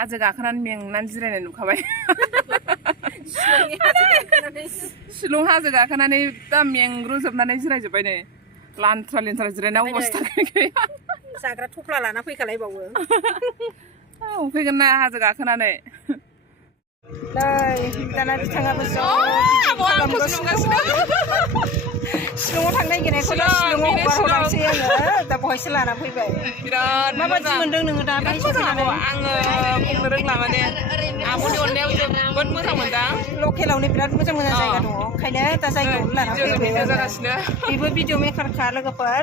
हाजो गाखोनानै मेंनानै जिरायनाय नुखाबाय शिलं हाजो गाखोनानै दा मेंग्रुजोबनानै जिरायजोब्बाय नै लान्थ्रा लिन्थ्रा जिरायनाय अबस्था गैया जाग्रा थफ्ला लाना फैखालायबावो फैगोन ना हाजो गाखोनानै दाना बिथाङाबो शिलंआव थांनो नागिरनायखौ दा शिलंआव हगारहरासै आङो दा बहायसो लाना फैबाय बिराद माबायदि मोनदों नोङो दा बाहाय सफैनानै आङो बुंनो रोंला माने आब'नि अननायाव जोबोद मोजां मोनदों लकेलावनो बिराद मोजां मोजां जायगा दङ ओंखायनो दा जायगायावनो लाना फैबाय जागासिनो बेबो भिडिअ मेकारखा लोगोफोर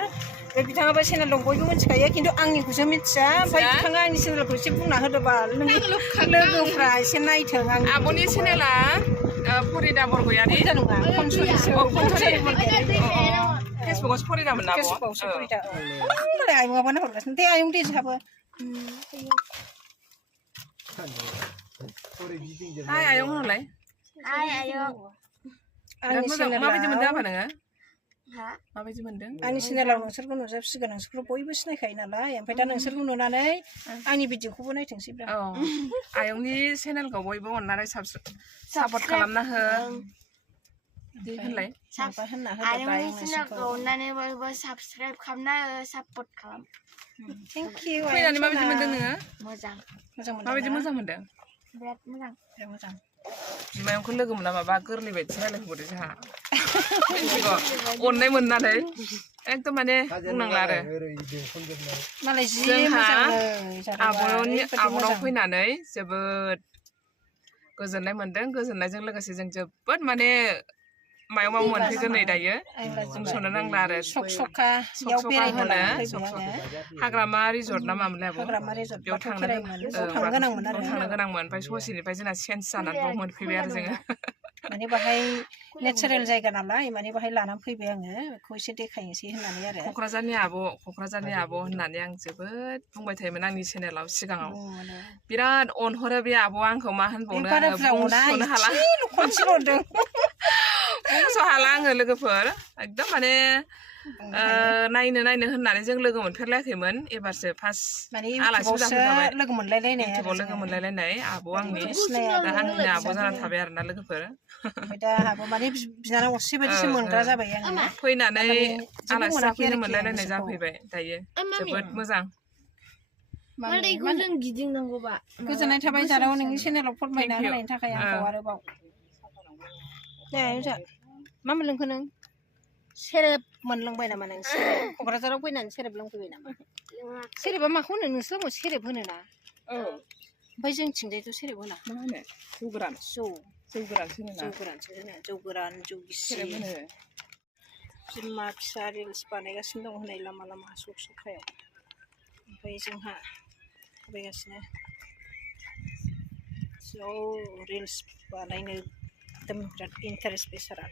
बे बिथाङाबो चेनेल दं बयबो मिथिखायो खिन्थु आंनिखौसो मिथिया ओमफ्राय बिथाङा आंनि चेनेलखौ एसे बुंना होदोबा लोगोफ्रा एसे नायथों आब'नि चेनेला फरिदा बरगयारि नङा फेसबुकआवसो फरिदामोन ना फेसबुकआवसो फरिदा आयंआबो हरगासिनो दे आयं दे जोहाबो हाय आयं होनलाय हाय आयं आंनि चेनेला माबायदि मोनदों आफा नोङो माबायदि मोनदों आंनि चेनेलाव नोंसोरखौ नुजाबसिगोन नोंसोरखौ बयबो सिनायखायो नालाय ओमफ्राय दा नोंसोरखौ नुनानै आंनि भिडिअखौबो नायथोंसै ब्रा आयंनि चेनेलखौ बयबो अननानै सापर्ट खालामना हो बिदि होनलाय माबा होनना आयंनि चेनेलखौ अननानै बयबो साबस्क्राइब खालामना हो सापर्ट खालाम थेंक इउ फैनानै माबायदि मोनदों नोङो मोजां मोजां मोनदों माबायदि मोजां मोनदों बिराद मोजां बिराद मोजां बिमायंखौ लोगो मोना माबा गोरलै बायदि रायलायहरदो जोंहा अननाय मोननानै एकदम माने बुंनांला आरो मालाय जि जोंहा मोजां आब'नाव फैनानै जोबोद गोजोननाय मोनदों गोजोननायजों लोगोसे जों जोबोद माने मायाव मायाव मोनफैगोन नै दायो बुंस'नो नांला आरो सकसकायाव बेरायनो हाग्रामा रिजर्ट ना मामोनलाय आब' हाग्रामा रिजर्ट बेयाव थांनो गोनांमोन ओमफ्राय ससेनिफ्राय जोंना चेन्ज जानानै बाव मोनफैबाय आरो जोङो माने बाहाय नेचारेल जायगा नालाय माने बाहाय लानानै फैबाय आङो बेखौ एसे देखायनोसै होननानै आरो क'क्राझारनि आब' होननानै आं जोबोद बुंबाय थायोमोन आंनि चेनेलाव सिगाङाव बिराद अनहरो बे आब'आ आंखौ मा होनबावनो बुंस'नो हाला खनसेल' हरदों बुंस' हाला आङो लोगोफोर एकदम माने नायनो होननानै जों लोगो मोनफेरलायाखैमोन एबारसो फार्स्ट आलासि जाफैखाबाय लोगो मोनलायलायनाय इउटुबाव लोगो मोनलायलायनाय आब' आंनि दा आंनिनो आब' जानानै थाबाय आरोना लोगोफोर दा आहाबो माने बिनानाव असे बायदिसो मोनग्रा जाबाय आङो फैनानै आलासि जाफैनो मोनलायलायनाय जाफैबाय दायो जोबोद मोजां मारैखौ जों गिदिंनांगौबा गोजोननाय थाबाय जाराव नोंनि चेनेलाव फोरमायना होनायनि थाखाय आंखौ आरोबाव दे मा मोनलोंखो नों सेरेब मोनलोंबाय नामा नों क'क्राझाराव फैनानै सेरेब लोंफैबाय नामा सेरेबा माखौ होनो नोंसोर सेरेब होनो ना ओमफ्राय जोंथिंजायथ' सेरेब होना मा होनो जौ गोरान जौ गोरान जौ गिसि बिमा फिसा रिल्स बानायगासिनो दं होननाय लामा सकसकायाव ओमफ्राय जोंहा थाबायगासिनो रिल्स बानायनो एकदम बिराद इन्टारेस्ट बेसारा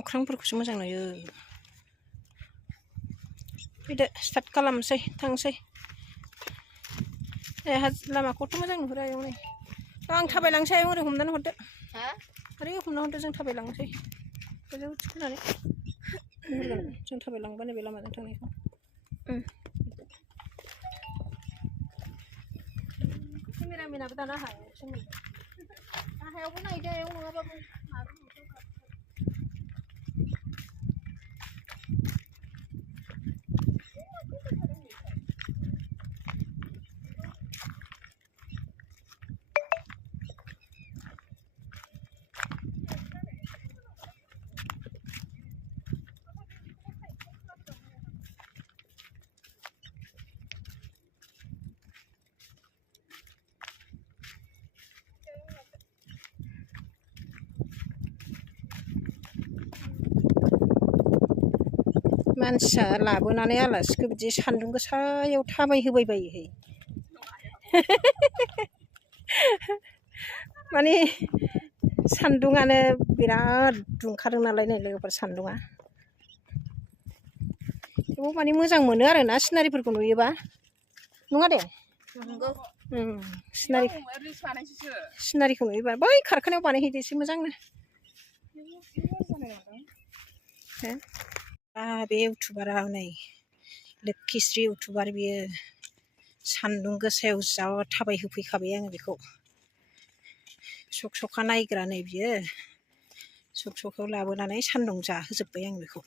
अख्रांफोरखौसो मोजां नुयो फैदो स्टार्ट खालामनोसै थांसै लामाखौथ' मोजां नुहुरा आयं नै आं थाबायलांसै आयं ओरै हमनानै हरदो ओरै हमना हरदो जों थाबायलांसै गोजौ थिखोनानै जों थाबायलांबानो बे लामाजों थांनायखौ केमेरामेनाबो दाना हायावबो नायदो आयं नङाबाबो मानसिया लाबोनानै आलासिखौ बिदि सान्दुं गोसायाव थाबायहोबाय बायोहाय माने सान्दुङानो बिराद दुंखादों नालाय नै लोगोफोर सान्दुङा थेवबो माने मोजां मोनो आरोना सिनारिफोरखौ नुयोबा नङा दे सिनारिखौ नुयोबा बै खारखानायाव बानायहैदो एसे मोजांनो बे इउटुबारा नै लोक्षिश्री इउटुबार बियो सान्दुं गोसायाव जा थाबायहोफैखाबाय आङो बेखौ सखा नायग्रा नै बियो सखायाव लाबोनानै सान्दुं जाहोजोब्बाय आं बेखौ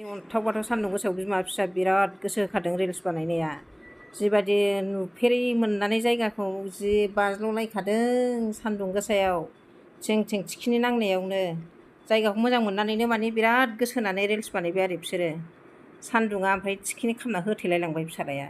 अन्थावबाथ' सान्दुं गोसायाव बिमा फिसा बिराद गोसो होखादों रिल्स बानायनाया जिबायदि नुफेरै मोननानै जायगाखौ जि बाज्ल'लायखादों सान्दुं गोसायाव थिं थिं थिखिनि नांनायावनो जायगाखौ मोजां मोननानैनो माने बिराद गोसो होनानै रिल्स बानायबाय आरो बिसोरो सान्दुङा ओमफ्राय थिखिनि खालामना होथेलायलांबाय फिसालाया